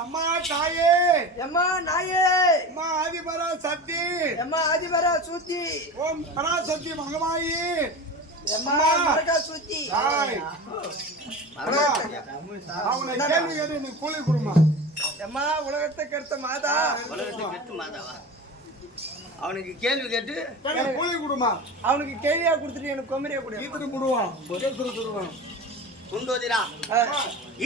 அம்மா தாயே, அம்மா நாயே, அம்மா ஆதிபரா சக்தி, அம்மா ஆதிபரா சூத்தி, ஓம் பராசக்தி மகமாயி, அம்மா மரகா சூத்தி. அவனை கேள்வி கேட்டு நீ கூலி கொடுமா. அம்மா உலகத்தை கெடுத்த மாதா, உலகத்தை கெடுத்த மாதாவா? அவனுக்கு கேள்வி கேட்டு கூலி கொடுமா. அவனுக்கு கேள்வியா கொடுத்துட்டு எனக்கு கொமரியா கொடு. ஈத்துட்டு போடுவான். குண்டோதிரா,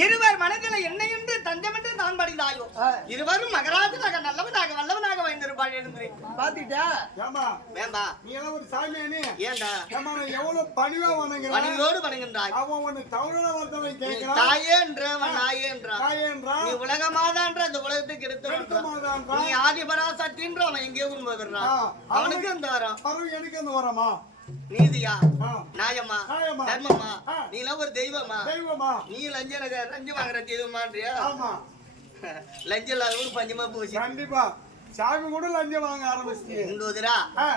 இருவர் மனதில் என்னை என்று தஞ்சம் என்று தான் படிந்தாயோ, இருவரும் மகராஜனாக நல்லவனாக வல்லவனாக வைத்திருப்பாள் என்று பாத்துட்டா. ஏமா வேண்டா, நீ எல்லாம் ஒரு சாமியானே. ஏண்டா ஏமா நான் எவ்வளவு பணிவா வணங்குறேன், பணிவோடு வணங்குகின்றாய். அவன் உன்னை தவறான வார்த்தை கேட்கிறான். தாயே என்ற அவன் நாயே என்றான். தாயே என்றான். நீ உலகமாதான்ற அந்த உலகத்துக்கு எடுத்து நீ ஆதிபராசக்தின்ற அவன் எங்கேயோ கொண்டு வர்றான். அவனுக்கு அந்த வரம், எனக்கு அந்த வரமா? நீதியா, நியாயமா, தர்மமா? நீ எல்லாம் ஒரு தெய்வமா? நீ லஞ்சம் வாங்குற தெய்வமான்றியா? லஞ்சம் இல்லாத ஒரு பஞ்சமா போச்சு. கண்டிப்பா சாமி கூட லஞ்சம் வாங்க ஆரம்பிச்சிட்டீங்க.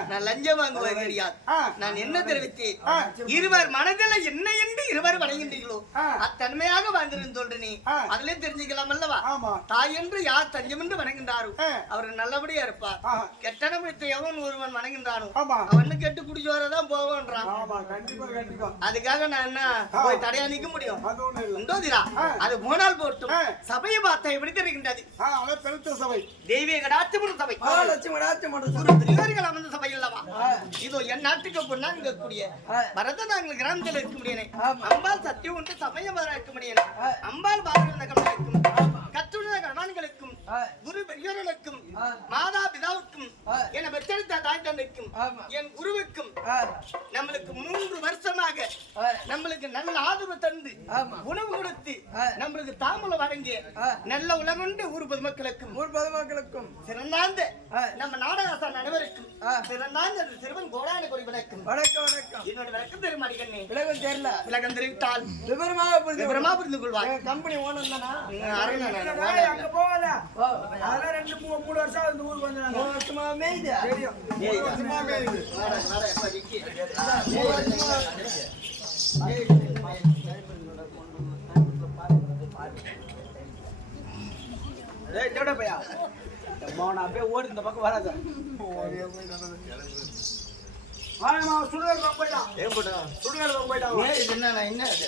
நான் லஞ்சம் வாங்குவது கிடையாது. நான் என்ன தெரிவித்தேன், இருவர் மனதில் என்ன என்று இருவர் வணங்குகின்றீர்களோ அத்தன்மையாக வாழ்ந்திருந்து சொல்றேனே, அதிலே தெரிஞ்சுக்கலாம் அல்லவா? தாய் என்று யார் தஞ்சம் என்று வணங்குகின்றாரோ அவர் நல்லபடியா இருப்பார். கெட்டன வைத்த எவன் ஒருவன் வணங்குகின்றானோ அவனு கெட்டு குடிச்சோரதான் போவான்றான். அதுக்காக நான் என்ன போய் தடையா நிக்க முடியும்? அது போனால் போட்டும். சபையை பார்த்தா எப்படி தெரிகின்றது? தெய்வீக கடாட்சி சபை, அமர்ந்த சபை அல்லவா? இதோ என் நாட்டுக்கு பொண்ணா இருக்கக்கூடிய பரத நாங்கள் கிராமத்தில் இருக்க முடியல. அம்பாள் சத்தியம் ஒன்று சமயம் இருக்க முடியல. அம்பாள் பாரதம் கற்றுள்ள கணவான்களுக்கும் குரு பெரியோர்களுக்கும் மாதா பிதாவுக்கும் என பெற்றெடுத்த தாய் தந்தைக்கும் என் குருவுக்கும் நம்மளுக்கு 3 வருஷமாக நம்மளுக்கு நல்ல ஆதரவு தந்து உணவு கொடுத்து நம்மளுக்கு நம்மளுக்கு தாமலை வழங்கி நல்ல உலகுண்டு ஊர் பொதுமக்களுக்கும் சிறந்தாந்த நம்ம நாடகாசான் அனைவருக்கும் சிறந்தாந்த சிறுவன் கோடான கொடி வணக்கம் என்னோட விளக்கம் தெரியும் அடிக்கண்ணே விலகம் தெரியல விளக்கம் தெரிவித்தால் விவரமாக புரிந்து கொள்வாய் கம்பெனி ஓனர் தானா அங்க போவாதா அதெல்லாம் 2-3 வருஷம் இந்த ஊருக்கு வந்தாங்க 3 வருஷமாவே இது தெரியும் 3 வருஷமாவே இது ஏய் டேடா பையா மௌன அப்படியே ஓடி இந்த பக்கம் வராத வாமா சுடுகாடு பக்கம் போய்டான் ஏன் போடா சுடுகாடு பக்கம் போய்டான் ஏய் இது என்ன இது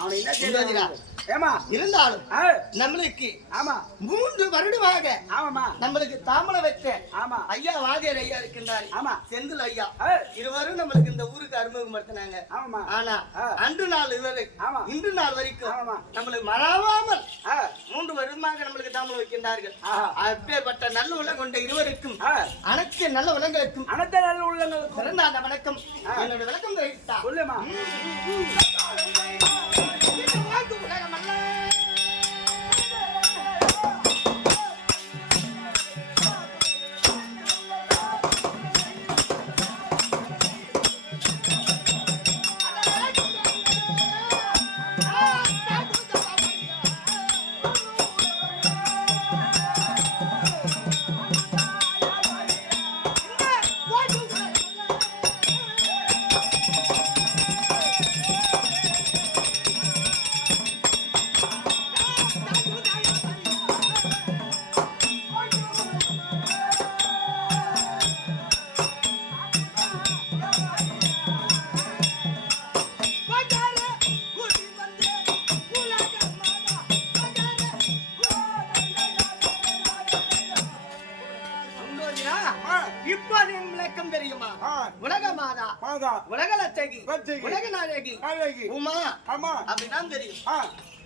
அவனை என்ன செய்யறா ஏமா இருந்தாலும் நம்மளுக்கு ஆமா 3 வருடமாக ஆமாமா நம்மளுக்கு தாமலை வைக்க ஆமா ஐயா வாதியார் ஐயா இருக்கின்றார் ஆமா செந்தில் ஐயா இருவரும் நம்மளுக்கு இந்த ஊருக்கு அறிமுகப்படுத்தினாங்க ஆமா ஆனா அன்று நாள் இதுவரை ஆமா இன்று நாள் வரைக்கும் ஆமா நம்மளுக்கு மறவாமல் 3 வருடமாக நம்மளுக்கு தாமலை வைக்கின்றார்கள் அப்பேற்பட்ட நல்ல உலகம் கொண்ட இருவருக்கும் அனைத்து நல்ல உலகங்களுக்கும் அனைத்து நல்ல உள்ளங்களுக்கும் சிறந்த அந்த வணக்கம் என்னோட விளக்கம் தெரிவித்தா சொல்லுமா உலக மாதா உலக லட்சகி உலக நாயகி உமா அப்படின்னா தெரியும்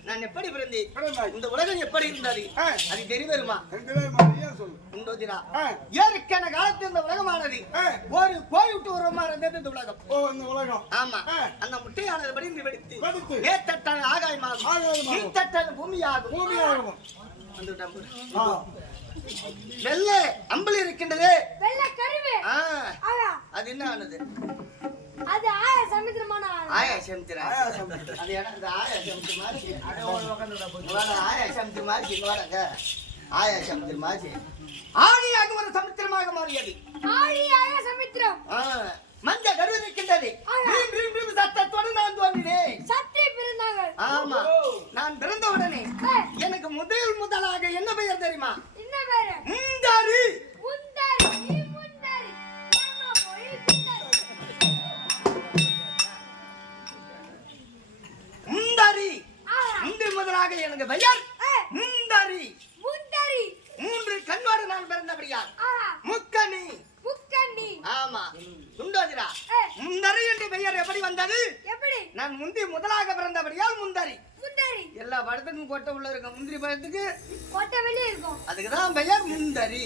நான் எப்படி பிறந்தேன் இந்த உலகம் எப்படி இருந்தது அது தெரிவருமா ஏற்கன காலத்தில் இந்த உலகமானது ஒரு போய் விட்டு உருவமா இருந்தது இந்த உலகம் ஆமா அந்த முட்டையானது படிந்து வெடித்து ஏத்தட்டான ஆகாயமாகும் கீழ்த்தட்டான பூமியாகும் வெள்ள அம்பளி இருக்கின்றது அது என்ன ஆனது அது ஆயா சமுத்திரமான ஆயா சமுத்திரம் அது என்ன ஆயா சமுத்திரம் மாதிரி ஆயா சமுத்திரம் மாதிரி வாடங்க ஆயா சமுத்திரம் மாதிரி ஆழியாக ஒரு சமுத்திரமாக மாறியது ஆழியாக சமுத்திரம் மஞ்ச கரு இருக்கின்றது சத்தத்தோடு நான் தோன்றினேன் சத்தி பிறந்தாங்க ஆமா நான் பிறந்த உடனே எனக்கு முதலாக என்ன பெயர் தெரியுமா என்ன பெயர் முந்தாரி முந்தாரி முந்தாரி மாமா போய் முந்தாரி முதலாக எனக்கு பெயர் முந்தாரி முந்தாரி 3 கண்வாடு நான் பிறந்தபடியால் முக்கணி ஆமா சுண்டோதிரா முந்தரி என்ற பெயர் எப்படி வந்தது எப்படி நான் முதலாக பிறந்தபடியால் முந்தரி எல்லா பழத்துக்கும் கொட்டை உள்ள இருக்கும் முந்திரி பழத்துக்கு கொட்டை வெளியே இருக்கும் அதுக்குதான் பெயர் முந்தரி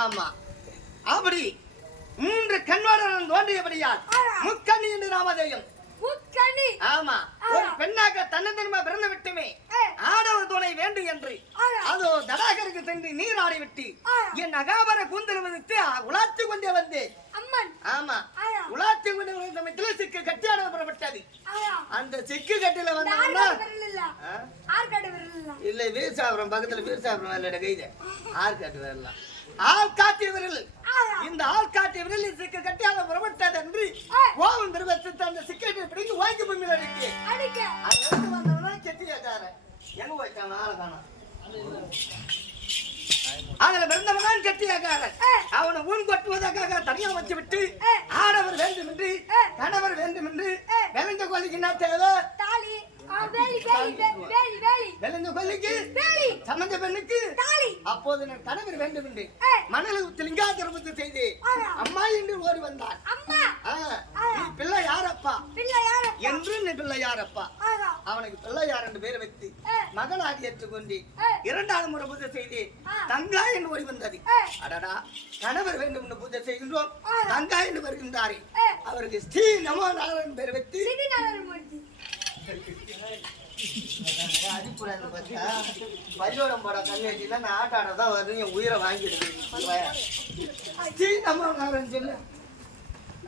ஆமா அப்படி 3 கண்வாடு நான் தோன்றியபடியால் முக்கணி என்று நாமதேயம் ஆமா ஒரு பெண்ணாக தன்னந்தனிமா பிறந்து விட்டுமே ஆடவர் துணை வேண்டும் என்று அதோ தடாகருக்கு சென்று நீராடி விட்டு என் அகாபர கூந்தல் விதித்து உலாத்தி கொண்டே வந்து ஆமா உலாத்தி கொண்டே வந்த சமயத்துல சிக்கு கட்டியான புறப்பட்டது அந்த சிக்கு கட்டில வந்தா இல்ல வீரசாபுரம் பக்கத்துல வீரசாபுரம் வேலையோட கைது ஆற்காட்டு வரலாம் ஆள்காட்டிய விரல் இந்த ஆள்காட்டிய விரல் சிக்கு கட்டியான புறப்பட்டது என்று ஓவன் திருவத்தை அந்த சிக்கெட்டை பிடிங்கி வாங்கி பூமியில் அடிக்க அது எடுத்து வந்தவனா கெட்டியாக்காரன் எங்க போயிட்டான் ஆளை காணோம் அதுல பிறந்தவன் கெட்டியாக்காரன் அவனை ஊன் கொட்டுவதற்காக தனியா வச்சு விட்டு ஆடவர் வேண்டும் என்று கணவர் வேண்டும் என்று விளைஞ்ச கொல்லிக்கு என்ன தேவை விளைஞ்ச கொல்லிக்கு சமஞ்ச பெண்ணுக்கு அப்போது நான் கணவர் வேண்டும் என்று மணலுக்கு லிங்காதிரபத்தை செய்து அம்மா என்று ஓடி வந்தார் பிள்ளை யாரப்பா என்று நீ பிள்ளை யாரப்பா அவனுக்கு பிள்ளை யார் என்று பேர் வைத்து மகனாக ஏற்றுக்கொண்டு 2வது முறை பூஜை செய்து தங்கா என்று ஓடி வந்தது அடடா கணவர் வேண்டும் என்று பூஜை செய்கின்றோம் தங்கா என்று வருகின்றாரே அவருக்கு ஸ்ரீ நமோ நாராயணன் பேர் வைத்து அடிப்புறாது பார்த்தா பள்ளியோடம் போட கண்ணு வச்சுன்னா நான் ஆட்ட ஆட தான் வருது என் உயிரை வாங்கிடுது ஸ்ரீ நமோ நாராயணன் சொல்லு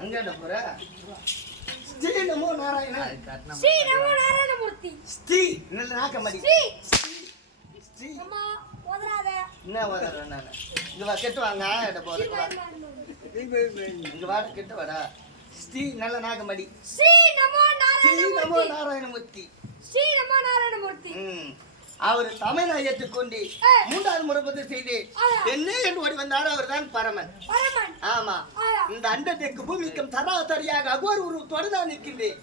அங்கேட போற ஸ்ரீ நமோ நாராயணா ஸ்ரீ நமோ நாராயணமூர்த்தி ஸ்ரீ நல்ல நாக்க மாடி ஸ்ரீ ஸ்ரீ அம்மா ஓதறாத என்ன ஓதுறேன் நான் இங்க வா கெட்டு வாங்க ஆட்ட போற இங்க வாட கெட்டு வாடா ஸ்ரீ நல்ல நாக்க மாடி ஸ்ரீ நமோ ஸ்ரீ நமோ நாராயணமூர்த்தி நாராயணமூர்த்தி ஸ்ரீ நமோ நாராயணமூர்த்தி அவர் தமிழை ஏற்றுக்கொண்டு மூன்றாவது முறைப்பது செய்து என்ன என்று ஓடி வந்தாரோ அவர் தான் பரமன். பரமன் ஆமா. இந்த அண்டத்திற்கு பூமிக்கும் சராசரியாக அகோர் உருவத்தோடு தான் நிற்கின்றேன்.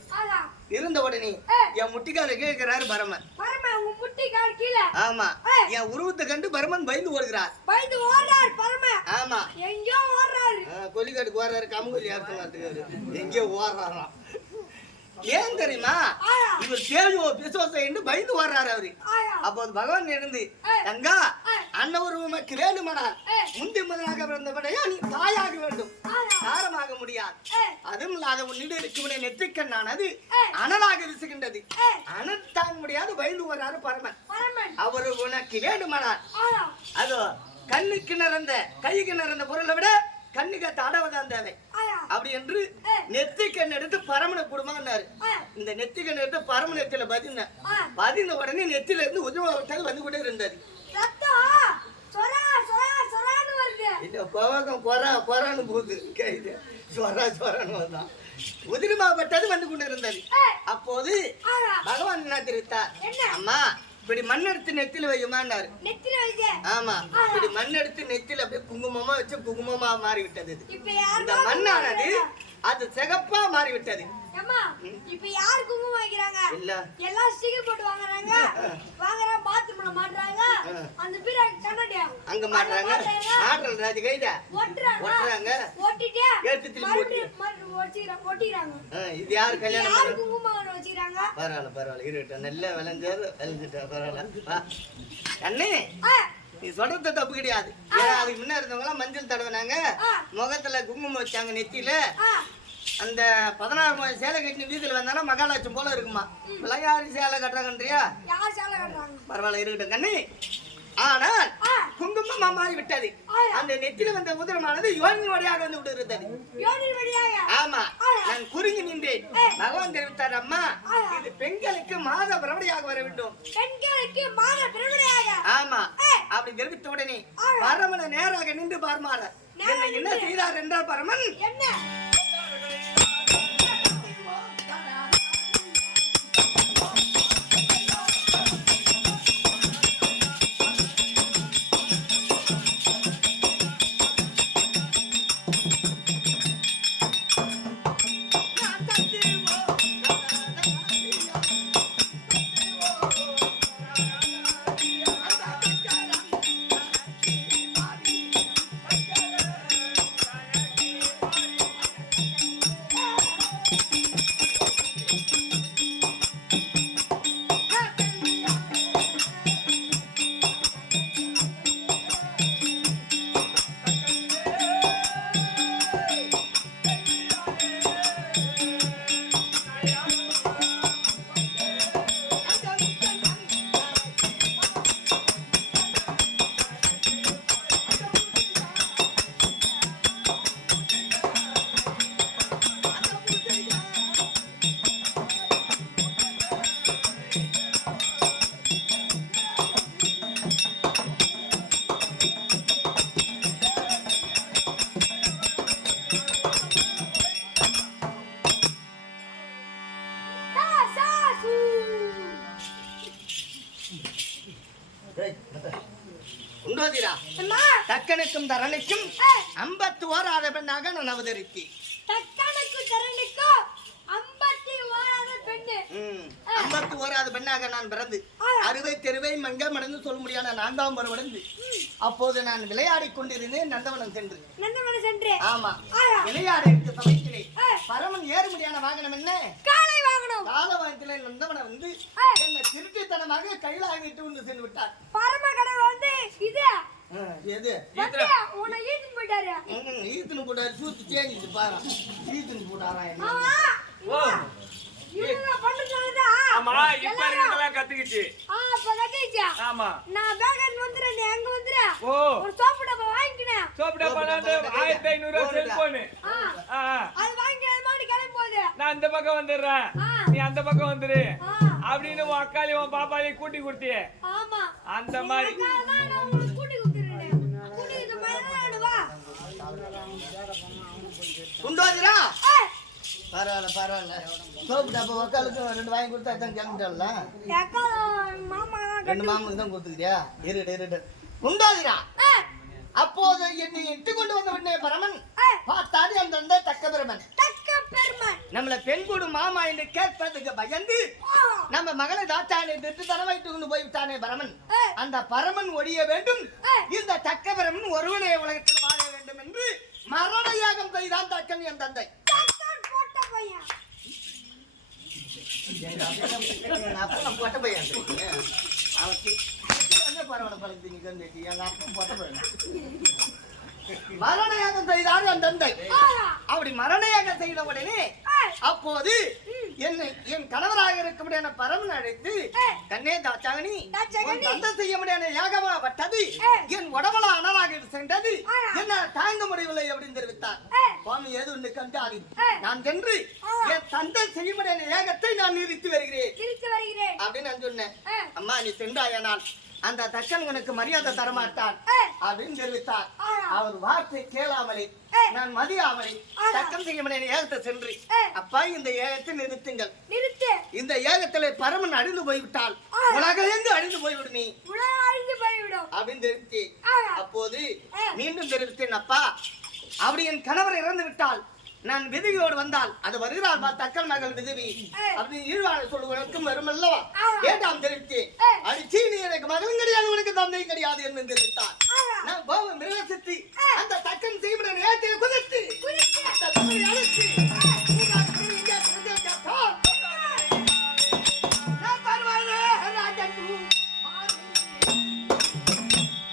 இருந்த உடனே என் முட்டிக்கால கேட்கிறாரு பரமன். பரமன் உங்க முட்டிக்கால் கீழே. ஆமா. என் உருவத்தை கண்டு பரமன் பயந்து ஓடுகிறார். பயந்து ஓடுறார் பரமன். ஆமா. எங்கயோ ஓடுறாரு. கொல்லிக்காட்டுக்கு ஓடுறாரு, கமுகலி ஏத்துறாரு. எங்கயோ ஓடுறாராம். ஏன் தெரியுமா? இவர் தேவையோ பிசுவசை என்று பயந்து வர்றாரு அவரு. அப்போது பகவான் இருந்து தங்கா அன்ன ஒரு உமக்கு வேண்டுமானால் முந்தி முதலாக பிறந்தபடியா நீ தாயாக வேண்டும், தாரமாக முடியாது. அதுவும் இல்லாத உன்னிடம் இருக்கும் நெற்றிக்கண்ணானது அனலாக வீசுகின்றது. அனல் தாங்க முடியாது பயந்து வர்றாரு பரமன். அவரு உனக்கு வேண்டுமானால் அதோ கண்ணுக்கு நிறந்த கைக்கு நிறந்த பொருளை விட கண்ணுக்கு தடவதான் தேவை அப்படி என்று நெத்திக்கண் எடுத்து பரமனை குடும்பம்னாரு. இந்த நெத்திக்கண் எடுத்து பரமனத்துல பதிந்த உடனே நெத்தில இருந்து உதவி வந்து கொண்டே இருந்தாரு. கொரான்னு போகுது சொரான்னு வந்தான். உதிரிமாப்பட்டது வந்து கொண்டு இருந்தது. அப்போது பகவான் என்ன தெரிவித்தார், அம்மா இப்படி மண் எடுத்து நெத்தில வையுமான்னாரு. ஆமா, இப்படி மண் எடுத்து நெத்தில அப்படியே குங்குமமா வச்சு குங்குமமா மாறிவிட்டது. இந்த மண்ணானது அது சிகப்பா மாறிவிட்டது. இப்ப யாரு குங்குமம் வைக்கிறாங்க? இல்ல எல்லாம் ஸ்டிக்கர் போட்டு வாங்குறாங்க. வாங்குறாங்க, பாத்ரூம்ல மாட்றாங்க. அந்த பீர கண்ணாடி அங்க மாட்றாங்க. ஆட்றல் ராஜி கைடா ஒட்டறாங்க. ஒட்டிட்டே எடுத்து திருப்பி ஒட்டிறாங்க. இது யார் கல்யாணம் யார் குங்குமம் வச்சிராங்க? பரவாயில்ல இருக்கட்டும். நல்ல விளைஞ்சிட்டா பரவாயில்ல. அண்ணே நீ சொல்றது தப்பு கிடையாது. அதுக்கு முன்ன இருந்தவங்க எல்லாம் மஞ்சள் தடவினாங்க, முகத்துல குங்குமம் வச்சாங்க நெத்தியில. அந்த 16 சேலை கட்டின வீதியில வந்தாலும் மகாலட்சுமி போல இருக்குமா. யாரு சேலை கட்டுறாங்கன்றியா? பரவாயில்ல இருக்கட்டும் கண்ணு. ஆனால் குங்குமமா மாறி விட்டது. அந்த நெத்தில வந்த உதிரமானது யோனி வழியாக வந்து விடுகிறது. ஆமா, நான் குறுங்கி நின்றேன். பகவான் தெரிவித்தார், அம்மா இது பெண்களுக்கு மாத பிரபடியாக வர வேண்டும். ஆமா, அப்படி தெரிவித்த உடனே பரமனை நேராக நின்று பார்மாற என்ன செய்தார் என்றால் பரமன் தக்கனுக்கும் தரணிக்கும் 51 பெண்ணாக நான் அவதரித்தேன். 51 பெண்ணாக நான் பிறந்து அறுவை தெருவை மங்க மடந்து சொல்ல முடியாத 4ஆம் பருவடைந்து அப்போது நான் விளையாடி கொண்டிருந்தேன் நந்தவனம் சென்று. ஆமா, விளையாடி இருக்க சமயத்திலே பரமன் ஏற முடியாத வாகனம் என்ன? காலை வாகனத்திலே நந்தவனம் வந்து என்ன திருட்டுத்தனமாக கையில் ஆகிட்டு கொண்டு சென்று விட்டார். பரம கடவுள் வந்து இது எது உன்னை ஈத்துன்னு போயிட்டாரு. ஈத்துன்னு போட்டாரு. சூத்து சேஞ்சிச்சு பாரு. ஈத்துன்னு போட்டாரா என்ன? இவங்க பண்றதுனாலதான் ஆமா இப்ப இருக்கெல்லாம் கத்துக்கிச்சு. அப்ப கட்டிச்சா ஆமா நான் பேக்கர் வந்துறேன், நீ எங்க வந்துற? ஓ ஒரு சோப்பு டப்பா வாங்கிக்கினேன். சோப்பு டப்பால 1500 செல்போன். அது வாங்கி அது மாடி கிளம்பி போகுது. நான் இந்த பக்கம் வந்துடுறேன், நீ அந்த பக்கம் வந்துரு அப்படின்னு உன் அக்காலையும் உன் பாப்பாலையும் கூட்டி கொடுத்தியே. ஆமா அந்த மாதிரி நான் உங்களுக்கு கூட்டி கொடுத்துறேன். கூட்டி இந்த மாதிரி நான் வா. குண்டோதிரா ஏய் பரவாயில்ல பரவாயில்ல சோப்பு டப்பா உக்காலுக்கு 2 வாங்கி கொடுத்தா தான் கிளம்பிட்டல. அக்கா மாமா 2 மாமுக்கு தான் கொடுத்துக்கிறியா? இருடு குண்டோதிரா ஏய் அப்போது என்னை இட்டு கொண்டு வந்த உடனே பரமன் பார்த்தாரு அந்த தக்க பிரமன் தக்க பெருமன் நம்மள பெண் கூடு மாமா என்று கேட்பதுக்கு பயந்து நம்ம மகளை தாத்தானை திட்டு தரவைட்டு கொண்டு போய்விட்டானே பரமன். அந்த பரமன் ஒழிய வேண்டும், இந்த தக்க பரமன் ஒருவனே உலகத்தில் வாழ வேண்டும் என்று மரண யாகம் செய்தான் தக்கன் என் தந்தை. தக்கான் போட்ட பையன். அப்பா போட்ட பையன் அவனுக்கு பரவாயில்ல பழகுங்க எங்க அப்பா போட்ட பையன் மரண யாகம் செய்தான் என் தந்தை. அப்படி மரண யாகம் செய்த உடனே அப்போது என் கணவராக இருக்க முடியாத பரமன் அழைத்து கண்ணே தாச்சாகனி தந்தை செய்ய முடியாத யாகமாப்பட்டது என் உடம்புல அனராக சென்றது என்ன தாங்க முடியவில்லை அப்படின்னு தெரிவித்தார். சுவாமி ஏது ஒன்று கண்டாடி நான் சென்று என் தந்தை செய்ய முடியாத யாகத்தை நான் நிறுத்தி வருகிறேன் அப்படின்னு நான் சொன்னேன். அம்மா நீ சென்றாயானால் அந்த தக்கன் உனக்கு மரியாதை தரமாட்டான் அப்படின்னு தெரிவித்தார். அவர் வார்த்தை கேளாமலே நான் மதியாமலே தக்கம் செய்ய முடியாத ஏகத்தை சென்று அப்பா இந்த ஏகத்தை நிறுத்துங்கள், இந்த ஏகத்திலே பரமன் அழிந்து போய்விட்டால் உலகெங்கு அழிந்து போய்விடும் நீ அப்படின்னு தெரிவித்து அப்போது மீண்டும் தெரிவித்தேன். அப்பா அப்படி என் கணவர் இறந்து விட்டால் நான் விதவியோடு வந்தால் அது வருகிறார் தக்கல் மகள் விதவி அப்படி ஈழ்வாழ சொல்லுவதற்கும் வரும் அல்லவா ஏட்டாம் தெரிவித்தேன். அடிச்சு நீ எனக்கு மகளும் கிடையாது உனக்கு தந்தையும் கிடையாது என்று தெரிவித்தார்.